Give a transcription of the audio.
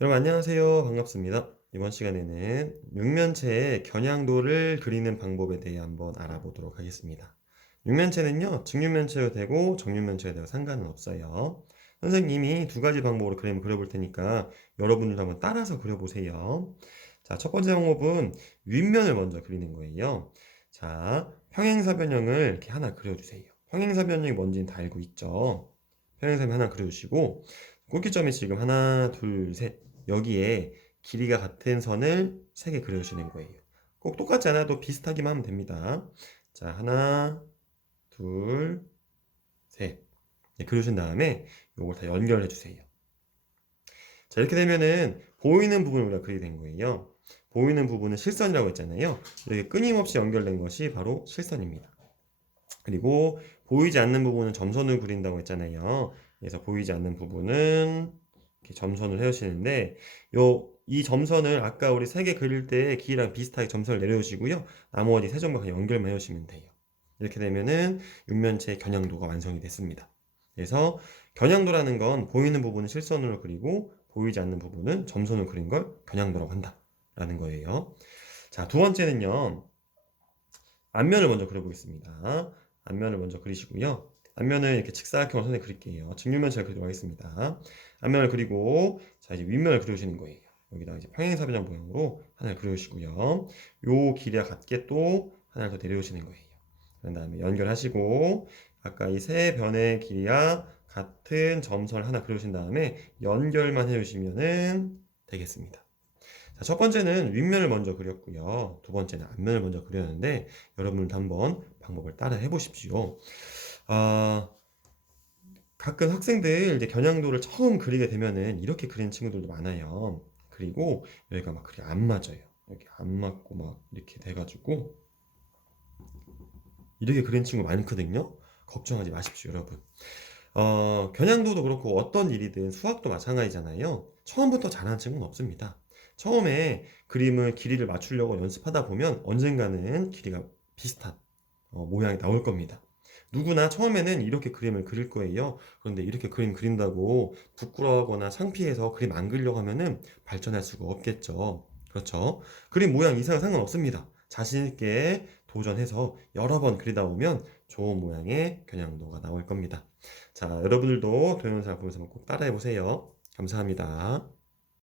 여러분 안녕하세요. 반갑습니다. 이번 시간에는 육면체의 겨냥도를 그리는 방법에 대해 한번 알아보도록 하겠습니다. 육면체는요, 직육면체도 되고 정육면체도 되고 상관은 없어요. 선생님이 두 가지 방법으로 그림을 그려볼 테니까 여러분들도 한번 따라서 그려보세요. 자, 첫 번째 방법은 윗면을 먼저 그리는 거예요. 자, 평행사변형을 이렇게 하나 그려주세요. 평행사변형이 뭔지는 다 알고 있죠. 평행사변 하나 그려주시고 꼭지점이 지금 하나, 둘, 셋 여기에 길이가 같은 선을 세 개 그려주시는 거예요. 꼭 똑같지 않아도 비슷하기만 하면 됩니다. 자, 하나, 둘, 셋. 네, 그려준 다음에 요걸 다 연결해 주세요. 자, 이렇게 되면은 보이는 부분을 우리가 그리게 된 거예요. 보이는 부분은 실선이라고 했잖아요. 이렇게 끊임없이 연결된 것이 바로 실선입니다. 그리고 보이지 않는 부분은 점선을 그린다고 했잖아요. 그래서 보이지 않는 부분은 이렇게 점선을 해주시는데 요 이 점선을 아까 우리 세 개 그릴 때 길이랑 비슷하게 점선을 내려주시고요. 나머지 세 점과 연결만 해주시면 돼요. 이렇게 되면은 육면체 겨냥도가 완성이 됐습니다. 그래서 겨냥도라는 건 보이는 부분은 실선으로 그리고 보이지 않는 부분은 점선으로 그린 걸 겨냥도라고 한다라는 거예요. 자, 두 번째는요. 앞면을 먼저 그려보겠습니다. 앞면을 먼저 그리시고요. 앞면을 이렇게 직사각형으로 선에 그릴게요. 직육면 잘 그리도록 하겠습니다. 앞면을 그리고 자 이제 윗면을 그려주시는 거예요. 여기다 이제 평행사변형 모양으로 하나를 그려주시고요. 요 길이와 같게 또 하나를 더 내려오시는 거예요. 그런 다음에 연결하시고 아까 이 세 변의 길이와 같은 점선을 하나 그려주신 다음에 연결만 해주시면은 되겠습니다. 자, 첫 번째는 윗면을 먼저 그렸고요. 두 번째는 앞면을 먼저 그렸는데 여러분들도 한번 방법을 따라 해보십시오. 아, 가끔 학생들 이제 겨냥도를 처음 그리게 되면은 이렇게 그리는 친구들도 많아요. 그리고 여기가 막 그리 안 맞아요. 여기 안 맞고 막 이렇게 돼가지고 이렇게 그리는 친구 많거든요. 걱정하지 마십시오, 여러분. 어, 겨냥도도 그렇고 어떤 일이든 수학도 마찬가지잖아요. 처음부터 잘하는 친구는 없습니다. 처음에 그림을 길이를 맞추려고 연습하다 보면 언젠가는 길이가 비슷한 어, 모양이 나올 겁니다. 누구나 처음에는 이렇게 그림을 그릴 거예요. 그런데 이렇게 그림 그린다고 부끄러워하거나 창피해서 그림 안 그리려고 하면은 발전할 수가 없겠죠. 그렇죠. 그림 모양 이상 상관없습니다. 자신 있게 도전해서 여러 번 그리다 보면 좋은 모양의 겨냥도가 나올 겁니다. 자, 여러분들도 동영상 보면서 꼭 따라해 보세요. 감사합니다.